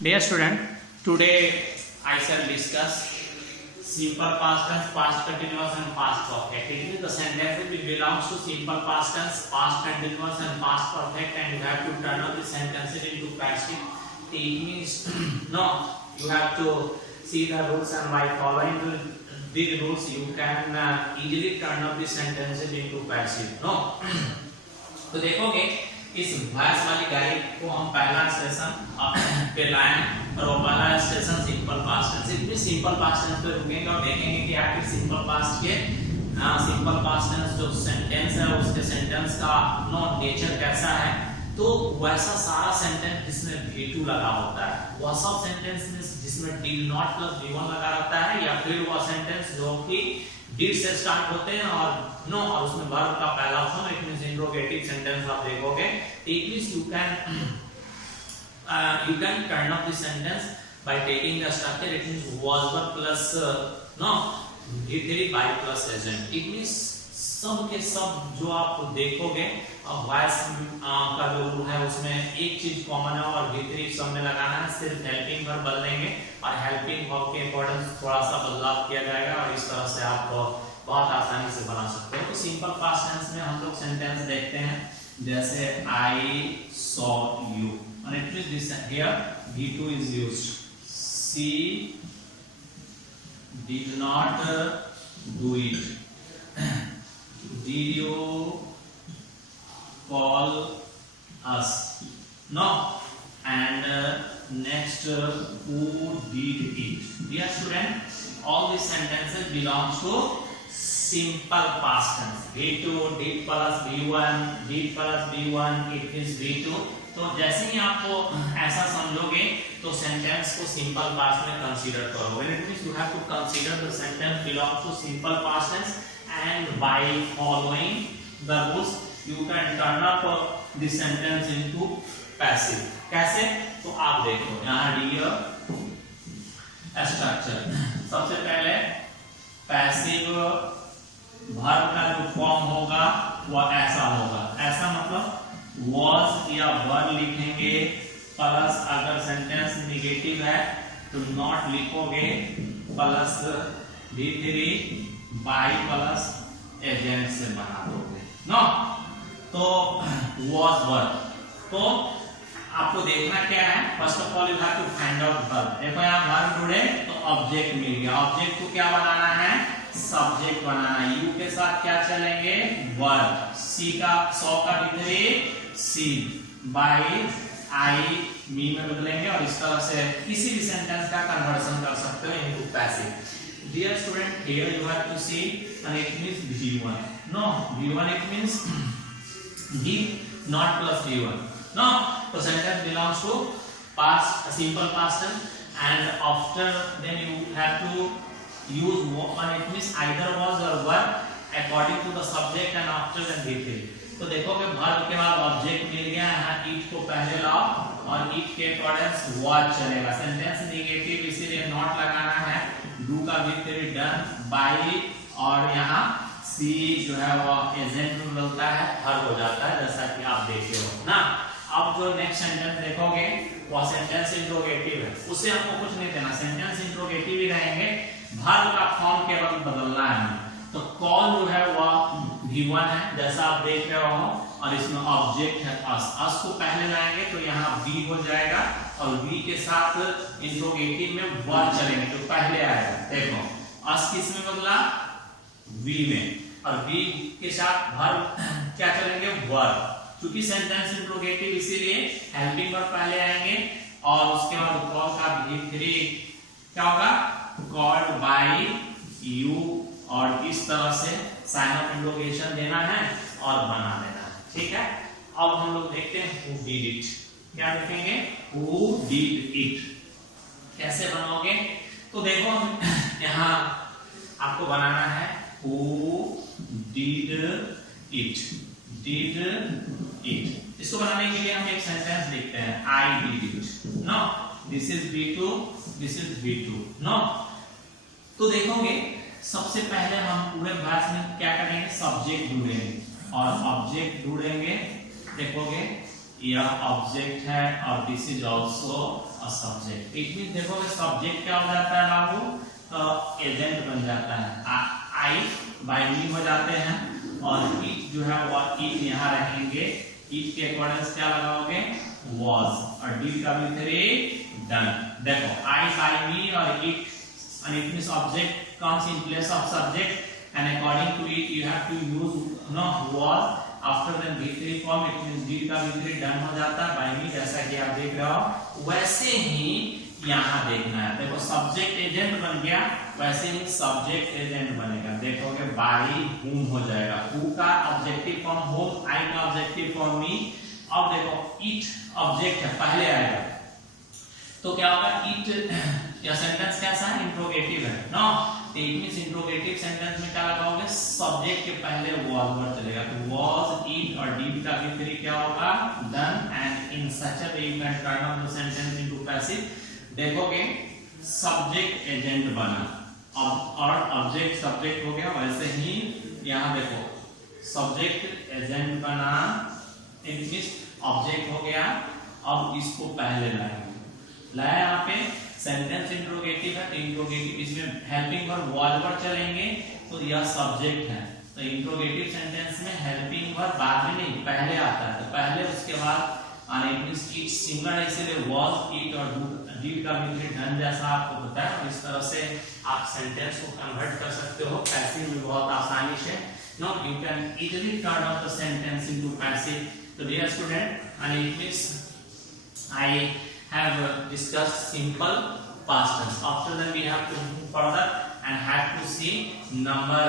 Dear student, today I shall discuss simple past tense, past continuous and past perfect. It means the sentences which belongs to simple past tense, past continuous and past perfect, and you have to turn up the sentences into passive. It means no, you have to see the rules, and by following the rules you can easily turn up the sentences into passive. No, तो देखोगे इस voice वाली guide को हम पहला session पे लाए और वो पहला सेशन सिंपल पास्ट टेंस, इसमें सिंपल पास्ट टेंस पे रुकेंगे और देखेंगे कि आखिर सिंपल पास्ट के सिंपल पास्ट टेंस जो सेंटेंस है उसके सेंटेंस का नो नेचर कैसा है। तो वैसा सारा सेंटेंस जिसमें V2 लगा होता है, वह सब सेंटेंस में जिसमें did not plus V1 लगा रहता है, या फिर वह सेंटेंस जो कि did से स्टार्ट होते हैं और नो और उसमें वर्ब का पहला form, it means interrogative sentence आप देखोगे, it means you can turn up the sentence by taking the structure. It means was verb plus V3 by plus agent. It means सब के सब जो आप देखोगे वॉइस का जो रूल है उसमें एक चीज कॉमन है और V3 सब में लगाना है, सिर्फ हेल्पिंग वर्ब बदलेंगे और हेल्पिंग वर्ब के अकॉर्डिंग थोड़ा सा बदलाव किया जाएगा और इस तरह से आप बहुत आसानी से बना सकते हो। तो सिंपल पास्ट टेंस में हम लोग सेंटेंस देखते हैं, जैसे I saw you, and it means this here V2 is used. She did not do it. Did you call us? No. And next, who did it? Dear student, all these sentences belongs to simple past tense. V2, did plus V1, did plus V1, it is V2. तो जैसे ही आपको ऐसा समझोगे तो sentence को simple past में consider करोगे। It means you have to consider the sentence belongs to simple past tense and by following the rules you can turn up the sentence into passive. कैसे? तो आप देखो यहाँ डियर स्ट्रक्चर, सबसे पहले passive verb का जो फॉर्म होगा वह ऐसा होगा, ऐसा मतलब was या वर लिखेंगे प्लस अगर सेंटेंस निगेटिव है तो नॉट लिखोगे plus V3 by plus agent से बना दोगे नो। तो was वर्ब, तो आपको देखना क्या है, first of all you have to find out verb. देखो यहाँ वर्ब ढूंढे तो ऑब्जेक्ट मिल गया, ऑब्जेक्ट को क्या बनाना है, सब्जेक्ट बनाना है। यू के साथ क्या चलेंगे, वर्ब, सी का 100 का V3 सी बाई आई मी में बदलेंगे और इस तरह से किसी भी सेंटेंस का कन्वर्जन कर सकते हो into passive. Dear student, here you have to see, and it means V1. No, V1 it means did not plus V1. No, so sentence belongs to past, simple past tense, and after then you have to use one. It means either was or were according to the subject, and after then V3. तो देखोगे verb के बाद object मिल गया है, it को पहले लाओ और इट के अकॉर्डिंग वाज चलेगा। सेंटेंस निगेटिव इसीलिए नॉट लगाना है, डू का V3 डन बाई और यहाँ सी जो है वो एजेंट में मिलता है, हर हो जाता है जैसा कि आप देखे हो ना। अब जो नेक्स्ट सेंटेंस देखोगे वो सेंटेंस इंट्रोगेटिव है, उससे हमको कुछ नहीं देना, सेंटेंस इंट्रोगेटिव ही रहेंगे, वर्ब का फॉर्म केवल बदलना है। तो कॉल जो है वह V1 है जैसा आप देख रहे हो और इसमें ऑब्जेक्ट है अस को पहले लाएंगे तो यहाँ V हो जाएगा और V के साथ इंट्रोगेटिव में वर्ब चलेंगे तो पहले आएगा। देखो अस किस में बदला, V में, और V के साथ वर्ब क्या चलेंगे, वर्ब। क्योंकि सेंटेंस इंट्रोगेटिव इसीलिए हेल्पिंग वर्ब पहले आएंगे और उसके बाद कॉल का V3 क्या होगा, कॉल्ड बाय यू, और इस तरह से साइन ऑफ इंट्रोगेशन देना है और बना देना है। ठीक है, अब हम लोग देखते हैं who did it, क्या लिखेंगे, who did it, कैसे बनाओगे। तो देखो यहाँ आपको बनाना है who did it, did it। इसको बनाने के लिए हम एक सेंटेंस लिखते हैं, I did it, no, this is V2, this is V2, no। तो देखोगे सबसे पहले हम पूरे वर्ब में क्या करेंगे, सब्जेक्ट ढूंढेंगे और ऑब्जेक्ट ढूंढेंगे। देखोगे यह ऑब्जेक्ट है और this is also a subject. It means देखोगे सब्जेक्ट क्या हो जाता है बाबू, एजेंट बन जाता है। आई बाय मी हो जाते हैं और इट जो है वो इट यहाँ रहेंगे, इट के अकॉर्डिंग क्या लगाओगे was और did का भी फिर done। देखो I by me और it and it means object comes in place of subject and according to it you have to use was after the V3 form, it means did का V3 done हो जाता है by me, जैसा कि आप देख रहे हो। वैसे ही यहाँ देखना है, देखो सब्जेक्ट एजेंट बन गया, वैसे ही सब्जेक्ट एजेंट बनेगा। देखोगे by whom हो जाएगा, who का ऑब्जेक्टिव फॉर्म whom, I का ऑब्जेक्टिव फॉर्म me। अब देखो इट ऑब्जेक्ट है, पहले आएगा तो क्या होगा, इट या सेंटेंस कैसा है, इंट्रोगेटिव है no, it means interrogative sentence में क्या लगाओगे, सब्जेक्ट के पहले वाज वर्ड चलेगा, तो वाज इट और डिड का भी फिर क्या होगा done, and in such a way you can turn off the sentence into passive. देखोगे सब्जेक्ट एजेंट बना और ऑब्जेक्ट सब्जेक्ट हो गया, वैसे ही यहाँ देखो सब्जेक्ट एजेंट बना, इट मींस ऑब्जेक्ट हो गया। अब इसको पहले लाया यहाँ पे सेंटेंस इंट्रोगेटिव है, तो इंट्रोगेटिव इसमें हेल्पिंग वर्ब वाज वर्ड चलेंगे, तो यह सब्जेक्ट है, तो इंट्रोगेटिव सेंटेंस में हेल्पिंग वर्ब बाद में नहीं पहले आता है, तो पहले उसके बाद इट मींस इट सिंगुलर है, इसीलिए वाज इट और डिड का भी डन जैसा आपको पता है, और इस तरह से आप सेंटेंस को कन्वर्ट कर सकते हो पैसिव में बहुत आसानी से। No you can easily turn off the sentence into passive. So dear student, and it means I have discussed simple past tense. After that we have to move further and have to see number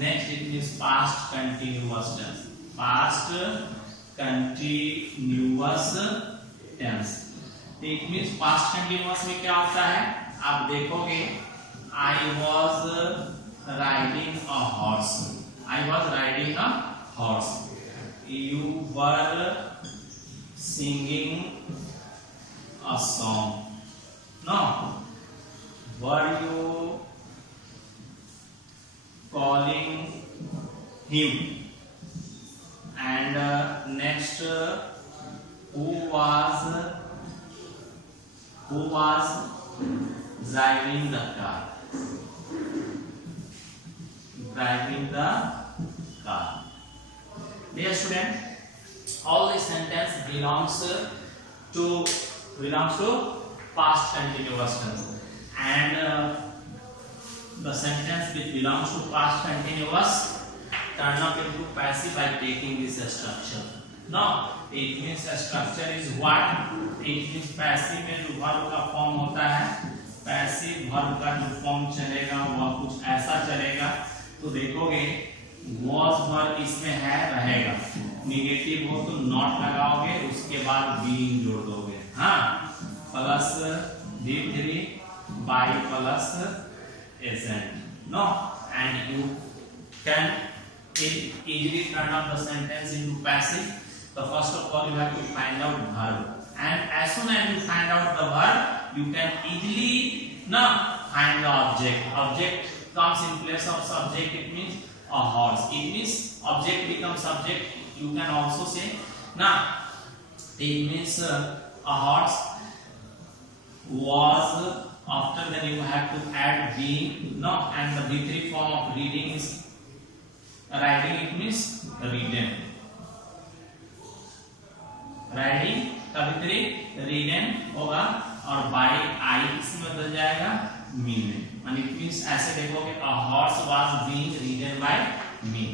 next. It means past continuous tense. Past continuous tense. It means past continuous में क्या होता है, आप देखोगे I was riding a horse. I was riding a horse. You were singing a song. No. Were you calling him? And next, who was driving the car? Driving the car. Dear student, all this sentence belongs to past continuous tense, and the sentence which belongs to past continuous turn up into passive by taking this structure. Now it means a structure is what? It means passive में जो verb का form होता है, passive verb का जो form चलेगा वह कुछ ऐसा चलेगा। तो देखोगे was वर्ब इसमें है रहेगा, निगेटिव हो तो नॉट लगाओगे, उसके बाद बीइंग जोड़ दोगे, हाँ, plus V3 by plus agent. No, and you can easily turn off the sentence into passive. So first of all you have to find out verb, and as soon as you find out the verb you can easily find the object. Object comes in place of subject, it means a horse. It means object becomes subject. You can also say it means a horse was, after that you have to add being, and the V3 form of reading is riding, it means ridden. Riding का V3 ridden होगा और by I इसमें बदल जाएगा me में, and it means ऐसे देखोगे a horse was being ridden by me.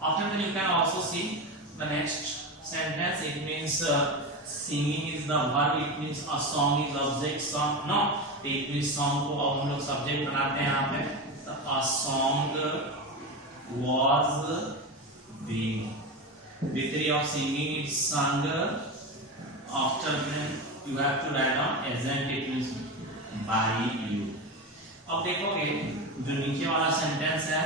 After that you can also see the next sentence. It means singing is the verb, it means a song is object. Song it means song को अब हम लोग subject बनाते हैं यहाँ पे, तो a song was being, V3 of singing is sung. After then you have to write down agent, it means by you. अब देखोगे जो नीचे वाला सेंटेंस है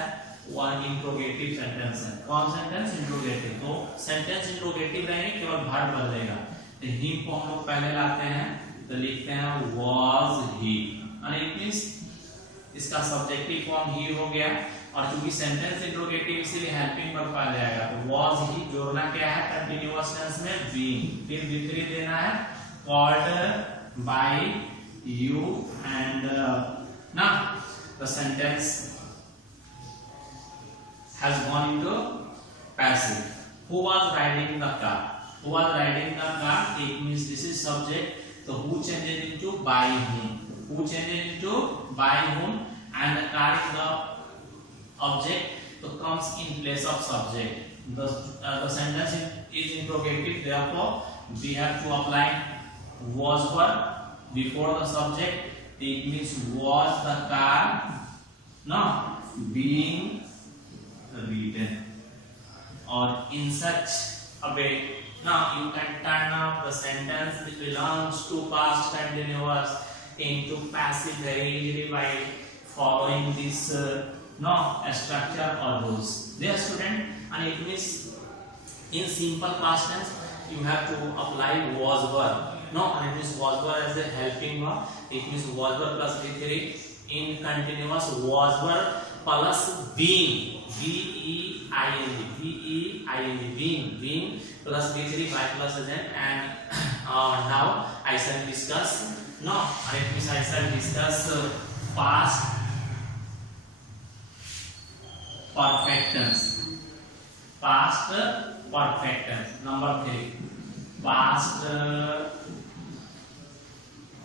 वह इंट्रोगेटिव सेंटेंस है। कौन सेंटेंस? इंट्रोगेटिव। तो सेंटेंस इंट्रोगेटिव रहेंगे, केवल वर्ब बदलेगा। तो ही को हम लोग पहले लाते हैं, तो लिखते हैं was he, and it means इसका सब्जेक्टिव फॉर्म ही हो गया, और चूंकि सेंटेंस इंट्रोगेटिव इसीलिए हेल्पिंग वर्ब पहले आएगा। तो was he जोड़ना क्या है कंटीन्यूअस टेंस में being, फिर V3 देना है called by you and now the sentence has gone into passive. Who was riding the car? Who was riding the car? It means this is subject. So who changes into by whom? Who changes into by whom? And the car is the object. So comes in place of subject. The sentence is interrogative. Therefore, we have to apply was verb before the subject. It means was the car being ridden, or in such a way. Now you can turn up the sentence which belongs to past continuous into passive very easily by following this structure or rules. Dear student, and it means in simple past tense you have to apply was verb. And it means was verb as a helping verb. It means was verb plus V3. In continuous was verb plus being, being plus V3 by plus agent. And now I shall discuss I shall discuss past perfect tense. Past perfect tense. Number 3. Past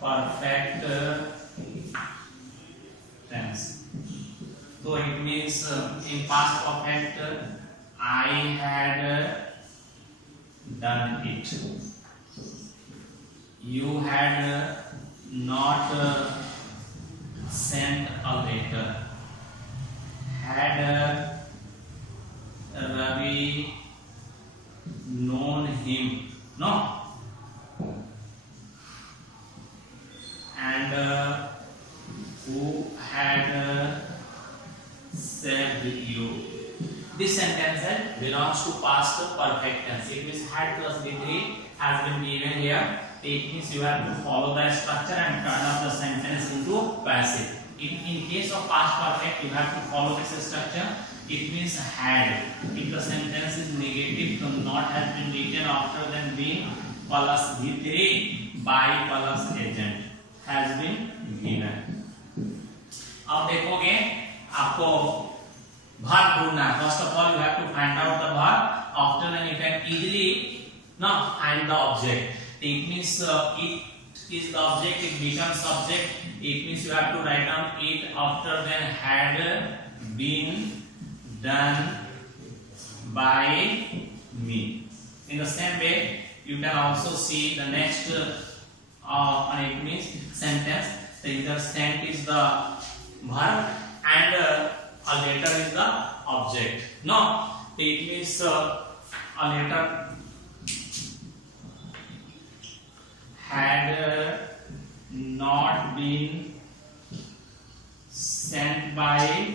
perfect tense. So it means in past perfect I had done it. You had not sent a letter. Had Ravi known him? No. And who had saved you? This sentence belongs to past perfect tense. It means had plus V3 has been given here. It means you have to follow the structure and turn up the sentence into passive. In case of past perfect, you have to follow this structure. It means had. If the sentence is negative, so not has been written after then been plus V3 by plus agent has been given. अब देखोगे आपको verb ढूंढना है. First of all, you have to find out the verb. After then you can easily find the object. It means it is the object. It becomes subject. It means you have to write down it after then had been done by me. In the same way, you can also see the next and it means sentence. So either sent is the verb and a letter is the object. No, it means a letter had not been sent by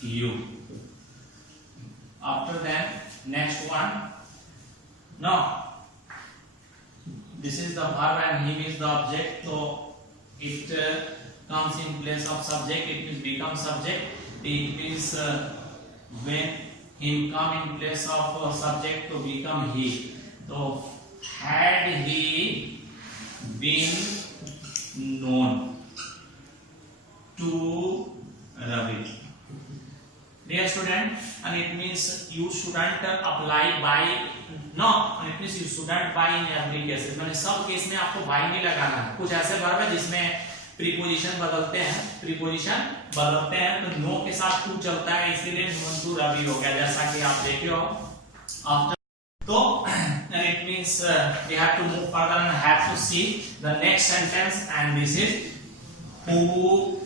you. After that, next one. No, this is the verb and him is the object. So it comes in place of subject. It means become subject. It means when him come in place of subject to become he. So had he been known to Ravi. Dear student, and it means you shouldn't apply by. No, and it means you shouldn't by in every case. मैंने सब case में आपको by नहीं लगाना है. कुछ ऐसे verb है जिसमें प्रीपोजिशन बदलते हैं तो नो के साथ टू चलता है, इसीलिए known to Ravi हो गया, जैसा कि आप देखे हो. After so and it means we have to move further and have to see the next sentence, and this is who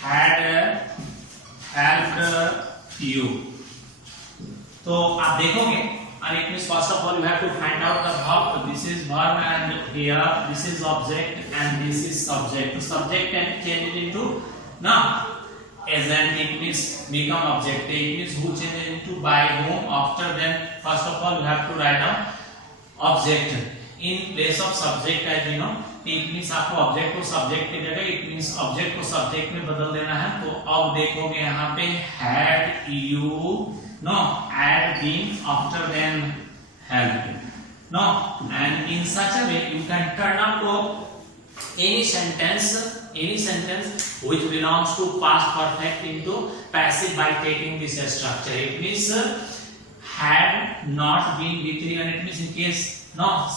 had helped you. तो आप देखोगे and it means first of all you have to find out the verb. So this is verb and here this is object and this is subject. So subject can change it into agent. It means become object. It means who changes into by whom. After then first of all you have to write down object in place of subject. as you know, it means आपको object को subject की जगह it means object को subject में बदल देना है. तो अब देखोगे यहाँ पे had you had been after then helped. No, and in such a way you can turn up to any sentence which belongs to past perfect into passive by taking this structure. It means had not been V3, and it means in case no,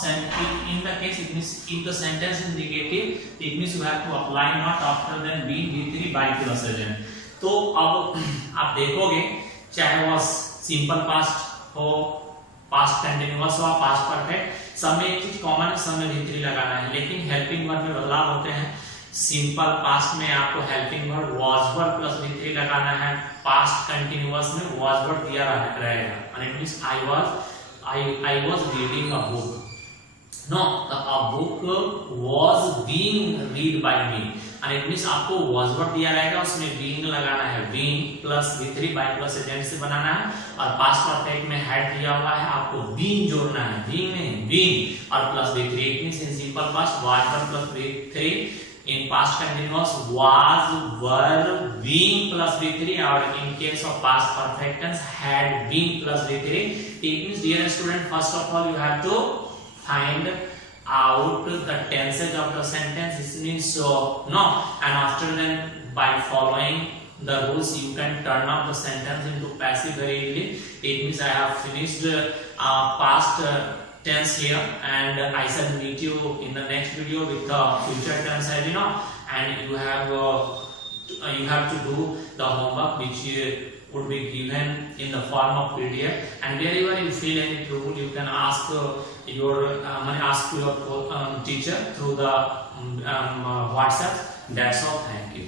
in the case it means if the sentence is negative, it means you have to apply not after then being V3 by plus agent. तो अब आप देखोगे चाहे वो simple past हो, past continuous हो, past perfect, सब में एक चीज कॉमन है, सब में V3 लगाना है, लेकिन हेल्पिंग वर्ब में बदलाव होते हैं। सिंपल पास्ट में आपको helping verb was verb plus V3 लगाना है, पास्ट कंटिन्यूअस में वाज वर्ब दिया रहेगा, and it means I was reading a book. No, a book was being read by me, and it means आपको was verb दिया रहेगा, उसमें being लगाना है, being plus V3 by plus agent से बनाना है, और पास्ट परफेक्ट में had दिया हुआ है, आपको being जोड़ना है, being में being और plus V3. It means in simple past was verb plus V3, in past continuous was were being plus V3, or in case of past perfect tense had been plus V3. It means dear student, first of all you have to find out the tenses of the sentence. It means so no, and after then by following the rules you can turn up the sentence into passive very easily. It means I have finished past tense here, and I shall meet you in the next video with the future tense, as you know, and you have to do the homework which would be given in the form of PDF, and wherever you feel any trouble you can ask ask your teacher through the WhatsApp. That's all. Thank you.